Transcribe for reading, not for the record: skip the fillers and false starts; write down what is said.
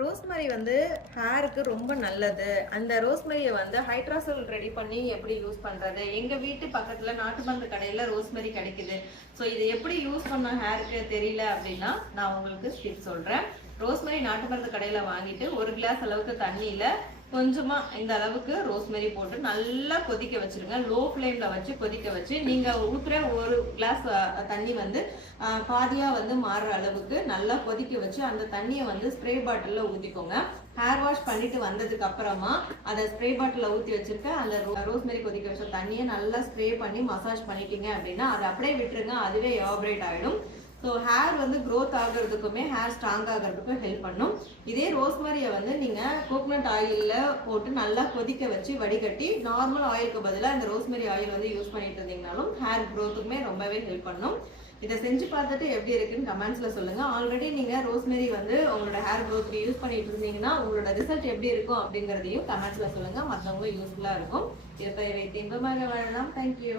Rosemary வந்து ஹேருக்கு ரொம்ப நல்லது. அந்த ரோஸ்மேரிய வந்து ஹைட்ராசோல் ரெடி பண்ணி எப்படி யூஸ் பண்றது? எங்க வீட்டு பக்கத்துல நாட்டு மருந்து கடையில ரோஸ்மேரி கிடைக்குது. ஸோ இதை எப்படி யூஸ் பண்ண ஹேருக்கு தெரியல அப்படின்னா நான் உங்களுக்கு டிப் சொல்றேன். ரோஸ்மேரி நாட்டு மருந்து கடையில வாங்கிட்டு 1 கிளாஸ் அளவுக்கு தண்ணியில கொஞ்சமா இந்த அளவுக்கு ரோஸ்மேரி போட்டு நல்லா கொதிக்க வச்சிருங்க. லோ ஃப்ளேம்ல வச்சு கொதிக்க வச்சு நீங்க ஊத்துற 1 கிளாஸ் தண்ணி வந்து பாதியா வந்து மாறுற அளவுக்கு நல்லா கொதிக்க வச்சு அந்த தண்ணியை வந்து ஸ்ப்ரே பாட்டில்ல ஊத்திக்கோங்க. ஹேர் வாஷ் பண்ணிட்டு வந்ததுக்கு அப்புறமா அதை ஸ்ப்ரே பாட்டில் ஊற்றி வச்சிருக்க அந்த ரோஸ்மேரி கொதிக்க வச்ச தண்ணியை நல்லா ஸ்ப்ரே பண்ணி மசாஜ் பண்ணிட்டீங்க அப்படின்னா அதை அப்படியே விட்டுருங்க. அதுவே எவாபரேட் ஆகிடும். ஸோ ஹேர் வந்து க்ரோத் ஆகிறதுக்குமே ஹேர் ஸ்ட்ராங் ஆகிறதுக்கும் ஹெல்ப் பண்ணும். இதே ரோஸ்மேரியை வந்து நீங்கள் கோகோனட் ஆயிலில் போட்டு நல்லா கொதிக்க வச்சு வடிகட்டி நார்மல் ஆயிலுக்கு பதிலாக இந்த ரோஸ்மேரி ஆயில் வந்து யூஸ் பண்ணிட்டு இருந்தீங்கனாலும் ஹேர் க்ரோத்துக்குமே ரொம்பவே ஹெல்ப் பண்ணும். இதை செஞ்சு பார்த்துட்டு எப்படி இருக்குன்னு கமெண்ட்ஸில் சொல்லுங்கள். ஆல்ரெடி நீங்கள் ரோஸ்மேரி வந்து உங்களோட ஹேர் க்ரோத்துக்கு யூஸ் பண்ணிட்டு இருந்தீங்கன்னா உங்களோட ரிசல்ட் எப்படி இருக்கும் அப்படிங்கிறதையும் கமெண்ட்ஸில் சொல்லுங்கள். மற்றவங்களும் யூஸ்ஃபுல்லாக இருக்கும். இதை வைத்து இன்பமாக வாழலாம். தேங்க்யூ.